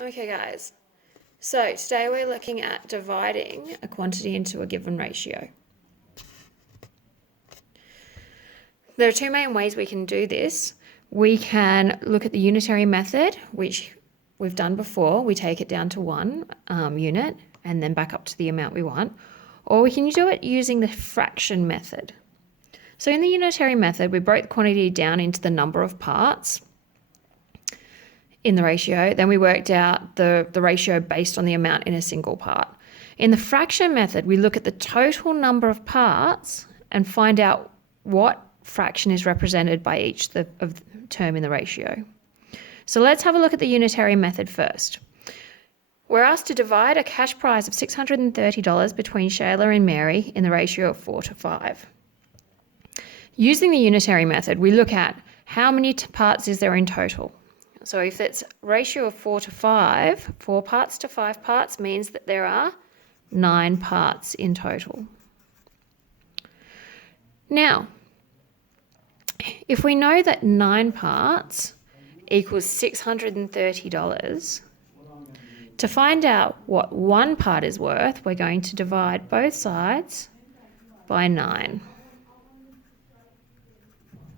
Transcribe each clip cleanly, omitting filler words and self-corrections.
Okay guys, so today we're looking at dividing a quantity into a given ratio. There are two main ways we can do this. We can look at the unitary method, which we've done before. We take it down to one unit and then back up to the amount we want. Or we can do it using the fraction method. So in the unitary method, we broke the quantity down into the number of parts in the ratio. Then we worked out the ratio based on the amount in a single part. In the fraction method, we look at the total number of parts and find out what fraction is represented by each of the term in the ratio. So let's have a look at the unitary method first. We're asked to divide a cash prize of $630 between Shayla and Mary in the ratio of 4:5. Using the unitary method, we look at how many parts is there in total. So if it's ratio of 4:5, 4 parts to 5 parts means that there are 9 parts in total. Now, if we know that 9 parts equals $630, to find out what 1 part is worth, we're going to divide both sides by 9.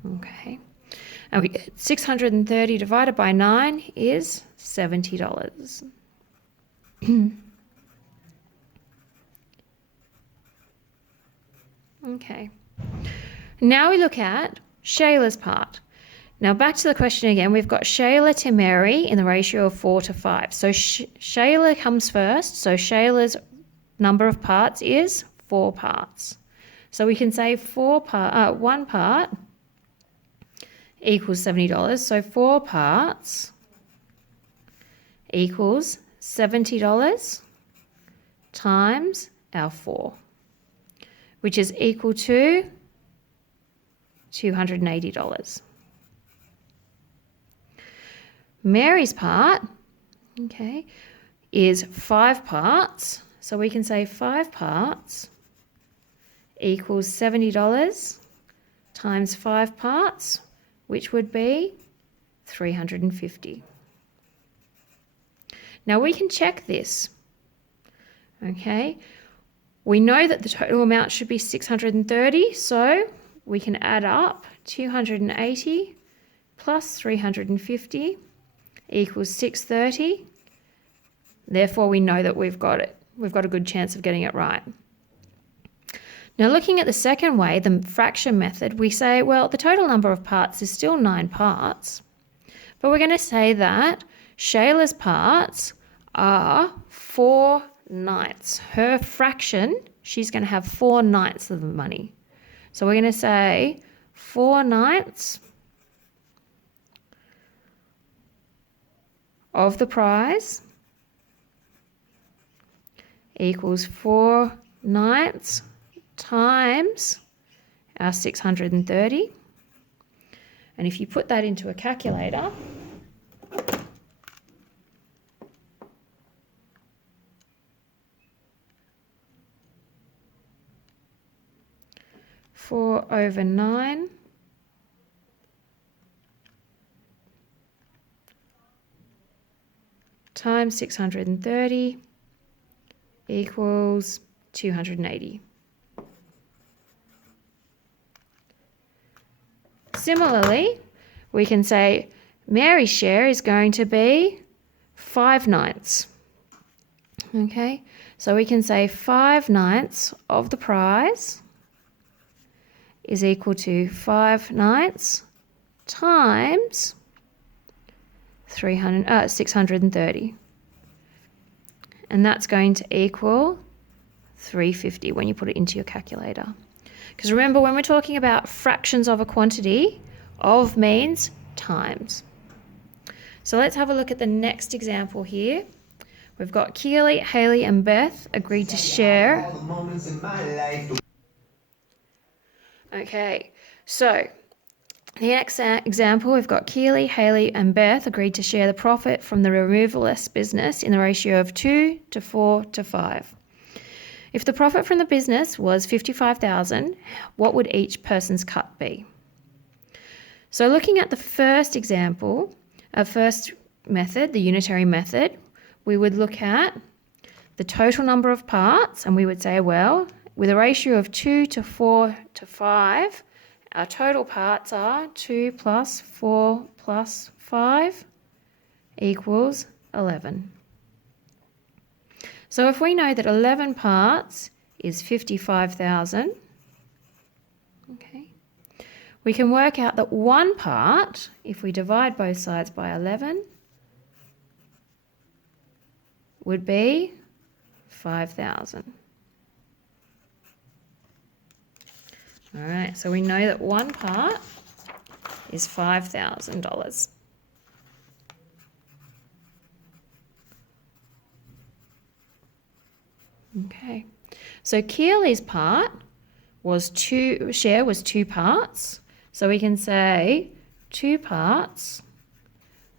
Okay. And we get 630 divided by 9 is $70. Okay. Now we look at Shayla's part. Now back to the question again, we've got Shayla to Mary in the ratio of 4:5. So Shayla comes first, so Shayla's number of parts is 4 parts. So we can say 1 part equals $70. So 4 parts equals $70 times our 4, which is equal to $280. Mary's part, okay, is 5 parts. So we can say 5 parts equals $70 times 5 parts, which would be $350. Now we can check this, okay? We know that the total amount should be 630, so we can add up 280 plus 350 equals 630. Therefore, we know that we've got it. We've got a good chance of getting it right. Now, looking at the second way, the fraction method, we say, well, the total number of parts is still 9 parts, but we're going to say that Shayla's parts are 4/9. Her fraction, she's going to have 4/9 of the money. So we're going to say 4/9 of the prize equals 4/9 times our 630. And if you put that into a calculator, four over 9 times 630 equals 280. Similarly, we can say Mary's share is going to be 5/9. Okay, so we can say 5/9 of the prize is equal to 5/9 times 630. And that's going to equal 350 when you put it into your calculator. Because remember, when we're talking about fractions of a quantity, of means times. So let's have a look at the next example here. We've got Keely, Haley and Beth agreed to share. Okay, so the next example, we've got Keely, Haley and Beth agreed to share the profit from the removalist business in the ratio of 2:4:5. If the profit from the business was $55,000, what would each person's cut be? So looking at the first example, first method, the unitary method, we would look at the total number of parts and we would say, well, with a ratio of 2 to 4 to 5, our total parts are 2 plus 4 plus 5 equals 11. So if we know that 11 parts is 55,000, okay, we can work out that one part, if we divide both sides by 11, would be 5,000. All right, so we know that one part is $5,000. Okay, so Keely's part was share was 2 parts. So we can say 2 parts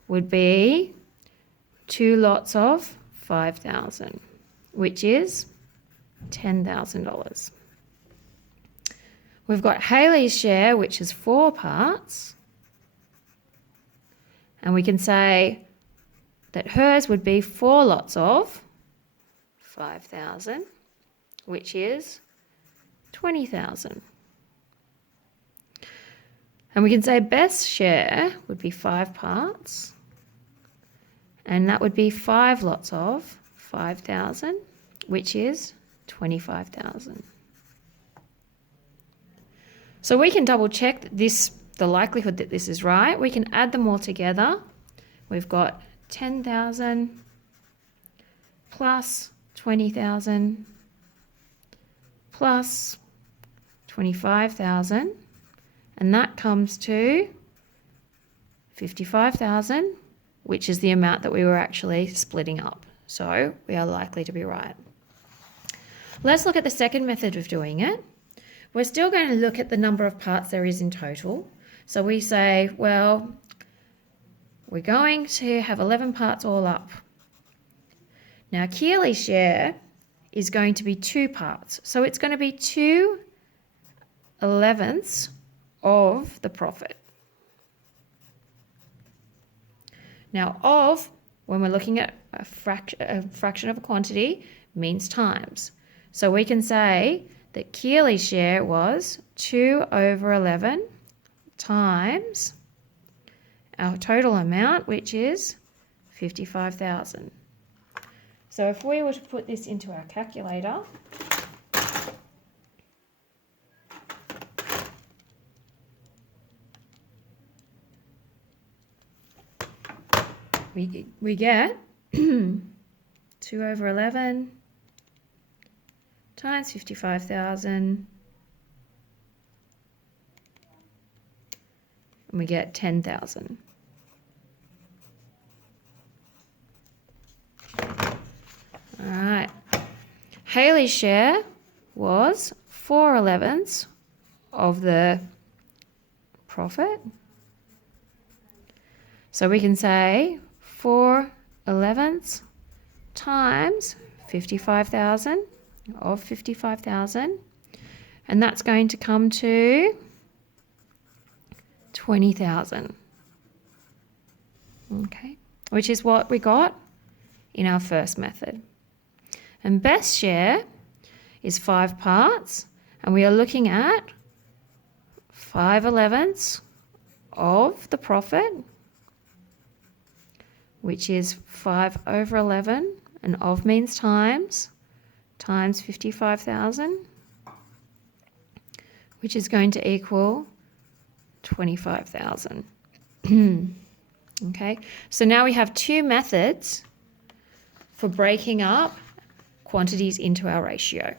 would be 2 lots of 5,000, which is $10,000. We've got Haley's share, which is 4 parts. And we can say that hers would be 4 lots of 5,000, which is 20,000. And we can say Beth's share would be 5 parts, and that would be 5 lots of 5,000, which is 25,000. So we can double check that the likelihood that this is right. We can add them all together. We've got 10,000 plus 20,000 plus 25,000, and that comes to 55,000, which is the amount that we were actually splitting up. So we are likely to be right. Let's look at the second method of doing it. We're still going to look at the number of parts there is in total. So we say, well, we're going to have 11 parts all up. Now, Keely's share is going to be 2 parts. So it's going to be 2/11ths of the profit. Now, when we're looking at a fraction of a quantity, means times. So we can say that Keely's share was 2/11 times our total amount, which is 55,000. So if we were to put this into our calculator, we get 2/11 times 55,000, and we get 10,000. All right. Haley's share was 4/11ths of the profit. So we can say 4/11ths times 55,000 of 55,000, and that's going to come to 20,000. Okay, which is what we got in our first method. And Beth's share is 5 parts, and we are looking at 5/11ths of the profit, which is 5/11, and of means times 55,000, which is going to equal 25,000. Okay, so now we have 2 methods for breaking up quantities into our ratio.